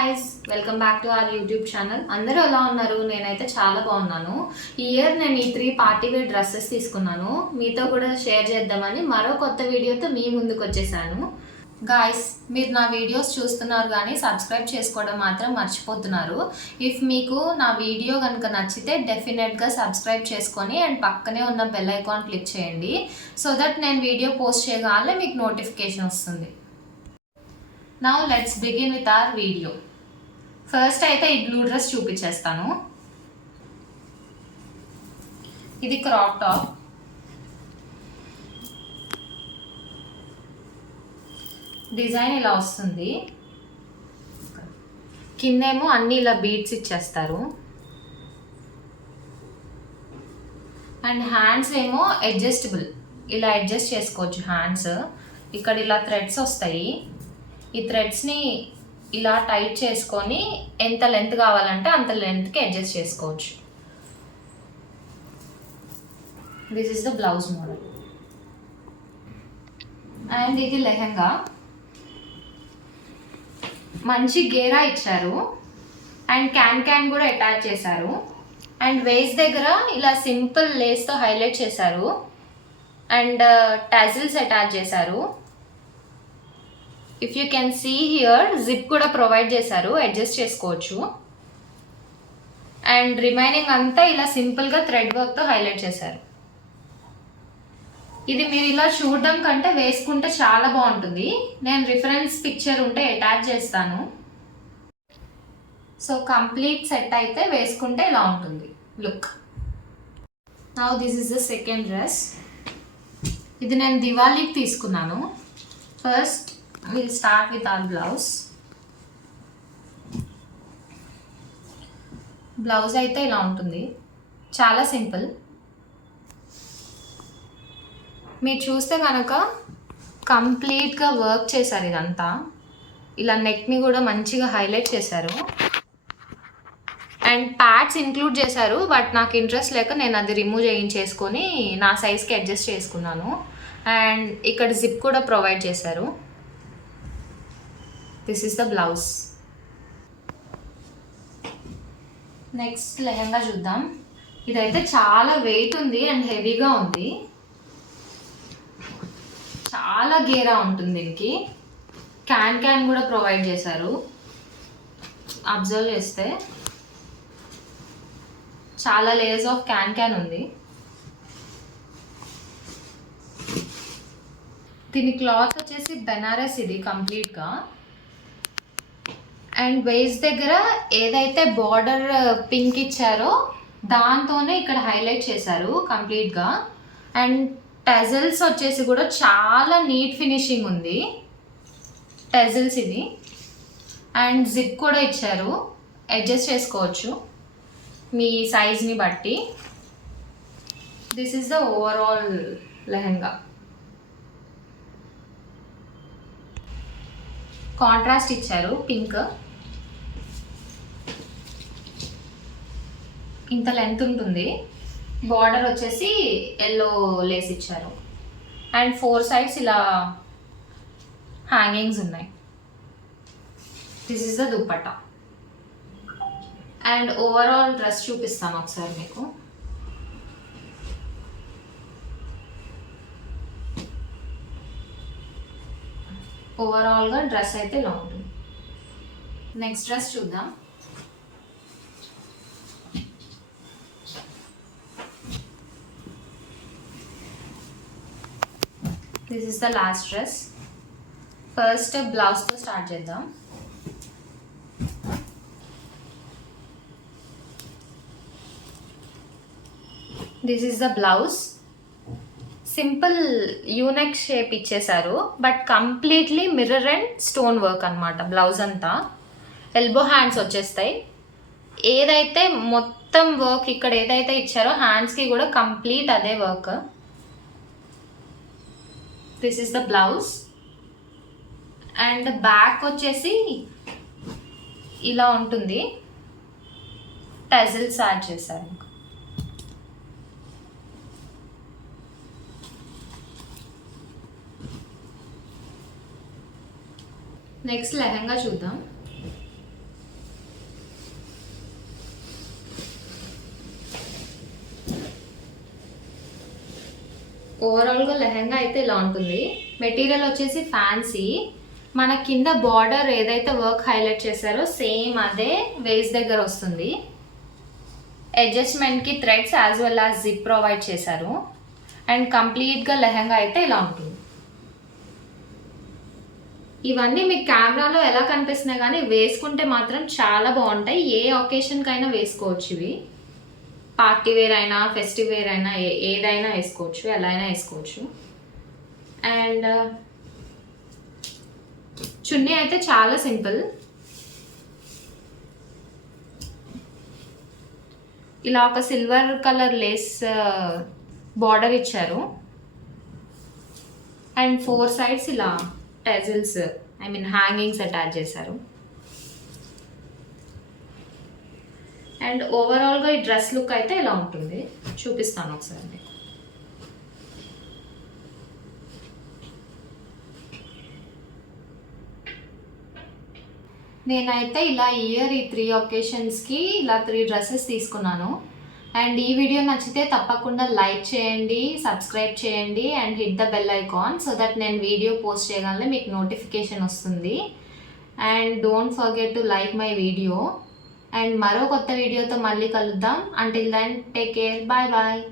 guys, welcome back to our YouTube channel. అందరూ ఎలా ఉన్నారు? నేనైతే చాలా బాగున్నాను. ఈ ఇయర్ నేను ఈ 3 పార్టీ వేర్ డ్రెస్సెస్ తీసుకున్నాను. మీతో కూడా షేర్ చేద్దామని మరో కొత్త వీడియోతో మీ ముందుకు వచ్చేసాను. గాయ్స్, మీరు నా వీడియోస్ చూస్తున్నారు కానీ సబ్స్క్రైబ్ చేసుకోవడం మాత్రం మర్చిపోతున్నారు. ఇఫ్ మీకు నా వీడియో కనుక నచ్చితే డెఫినెట్గా సబ్స్క్రైబ్ చేసుకొని అండ్ పక్కనే ఉన్న బెల్ ఐకాన్ క్లిక్ చేయండి. సో దట్ నేను వీడియో పోస్ట్ చేయగానే మీకు నోటిఫికేషన్ వస్తుంది. Now let's begin with our video. First అయితే ఈ బ్లూ డ్రెస్ చూపించేస్తాను. ఇది క్రాప్ టాప్. డిజైన్ ఇలా వస్తుంది. కిందేమో అన్ని ఇలా బీడ్స్ ఇచ్చేస్తారు. అండ్ హ్యాండ్స్ ఏమో అడ్జస్టబుల్, ఇలా అడ్జస్ట్ చేసుకోవచ్చు హ్యాండ్స్. ఇక్కడ ఇలా థ్రెడ్స్ వస్తాయి. ఈ థ్రెడ్స్ని ఇలా టైట్ చేసుకొని ఎంత లెంత్ కావాలంటే అంత లెంత్కి అడ్జస్ట్ చేసుకోవచ్చు. This is the blouse model. And ఇది లెహంగా. మంచి గేరా ఇచ్చారు అండ్ క్యాన్ కూడా అటాచ్ చేశారు. అండ్ వేస్ట్ దగ్గర ఇలా సింపుల్ లేస్తో హైలైట్ చేశారు అండ్ టాజిల్స్ అటాచ్ చేశారు. If you can see here zip కూడా ప్రొవైడ్ చేశారు, అడ్జస్ట్ చేసుకోవచ్చు. అండ్ రిమైనింగ్ అంతా ఇలా సింపుల్గా థ్రెడ్ వర్క్తో హైలైట్ చేశారు. ఇది మీరు ఇలా చూడడం కంటే వేసుకుంటే చాలా బాగుంటుంది. నేను రిఫరెన్స్ పిక్చర్ ఉంటే అటాచ్ చేస్తాను. సో కంప్లీట్ సెట్ అయితే వేసుకుంటే ఇలా ఉంటుంది look. Now this is the second dress. ఇది నేను దివాళీకి తీసుకున్నాను. First we'll start with our blouse. Blouse అయితే ఇలా ఉంటుంది, చాలా సింపుల్. మీరు చూస్తే కనుక కంప్లీట్గా వర్క్ చేశారు ఇదంతా. ఇలా నెక్ని కూడా మంచిగా హైలైట్ చేశారు అండ్ ప్యాడ్స్ ఇంక్లూడ్ చేశారు. బట్ నాకు ఇంట్రెస్ట్ లేక నేను అది రిమూవ్ చేయించేసుకొని నా సైజ్కి అడ్జస్ట్ చేసుకున్నాను. అండ్ ఇక్కడ జిప్ కూడా ప్రొవైడ్ చేశారు. This is the blouse. Next lehenga చూద్దాం. ఇదైతే చాలా వెయిట్ ఉంది అండ్ హెవీగా ఉంది. చాలా గేరా ఉంటుంది దీనికి. క్యాన్ కూడా ప్రొవైడ్ చేశారు. అబ్జర్వ్ చేస్తే చాలా లేయర్స్ ఆఫ్ క్యాన్ ఉంది. దీని క్లాత్ వచ్చేసి బెనారస్ ఇది కంప్లీట్గా. అండ్ వేస్ట్ దగ్గర ఏదైతే బార్డర్ పింక్ ఇచ్చారో దాంతోనే ఇక్కడ హైలైట్ చేశారు కంప్లీట్గా. అండ్ టెజల్స్ వచ్చేసి కూడా చాలా నీట్ ఫినిషింగ్ ఉంది టెజల్స్ ఇది. అండ్ జిప్ కూడా ఇచ్చారు, అడ్జస్ట్ చేసుకోవచ్చు మీ సైజ్ని బట్టి. This is the overall lehenga. Contrast ఇచ్చారు పింక్. ఇంత లెంత్ ఉంటుంది. బార్డర్ వచ్చేసి ఎల్లో లేస్ ఇచ్చారు అండ్ 4 సైడ్స్ ఇలా హ్యాంగింగ్స్ ఉన్నాయి. This is the dupatta. And overall dress చూపిస్తాను ఒకసారి మీకు. ఓవరాల్గా డ్రెస్ అయితే ఇలా ఉంటుంది. నెక్స్ట్ డ్రెస్ చూద్దాం. This is the last dress. First బ్లౌజ్తో start చేద్దాం. This is the blouse. Simple U-neck shape ఇచ్చేసారు but completely mirror and stone work అనమాట బ్లౌజ్ అంతా. ఎల్బో హ్యాండ్స్ వచ్చేస్తాయి. ఏదైతే మొత్తం వర్క్ ఇక్కడ ఏదైతే ఇచ్చారో హ్యాండ్స్కి కూడా కంప్లీట్ అదే work. This is the blouse. And back వచ్చేసి ఇలా ఉంటుంది, టెజల్స్ యాడ్ చేశారు. నెక్స్ట్ లెహంగా చూద్దాం. ఓవరాల్గా లెహెంగా అయితే ఇలా ఉంటుంది. మెటీరియల్ వచ్చేసి ఫ్యాన్సీ. మన కింద బార్డర్ ఏదైతే వర్క్ హైలైట్ చేశారో సేమ్ అదే వేస్ట్ దగ్గర వస్తుంది. అడ్జస్ట్మెంట్కి threads as well as zip provide చేశారు. అండ్ కంప్లీట్గా లెహెంగా అయితే ఇలా ఉంటుంది. ఇవన్నీ మీకు కెమెరాలో ఎలా కనిపిస్తున్నాయి కానీ వేసుకుంటే మాత్రం చాలా బాగుంటాయి. ఏ ఒకేషన్కైనా వేసుకోవచ్చు. ఇవి పార్టీ వేర్ అయినా ఫెస్టివ్ వేర్ అయినా ఏదైనా వేసుకోవచ్చు, ఎలా అయినా వేసుకోవచ్చు. అండ్ చున్నీ అయితే చాలా సింపుల్. ఇలా ఒక సిల్వర్ కలర్ లేస్ బార్డర్ ఇచ్చారు. అండ్ 4 సైడ్స్ ఇలా టెజిల్స్ హ్యాంగింగ్స్ అటాచ్ చేశారు. అండ్ ఓవరాల్గా ఈ డ్రెస్ లుక్ అయితే ఇలా ఉంటుంది. చూపిస్తాను ఒకసారి మీకు. నేనైతే ఇలా ఇయర్ ఈ 3 ఒకేషన్స్కి ఇలా 3 డ్రెస్సెస్ తీసుకున్నాను. అండ్ ఈ వీడియో నచ్చితే తప్పకుండా లైక్ చేయండి, సబ్స్క్రైబ్ చేయండి and hit the bell icon so that నేను వీడియో పోస్ట్ చేయగానే మీకు నోటిఫికేషన్ వస్తుంది. And don't forget to like my video. And మరో కొత్త వీడియోతో మళ్ళీ కలుద్దాం. Until then take care, bye bye.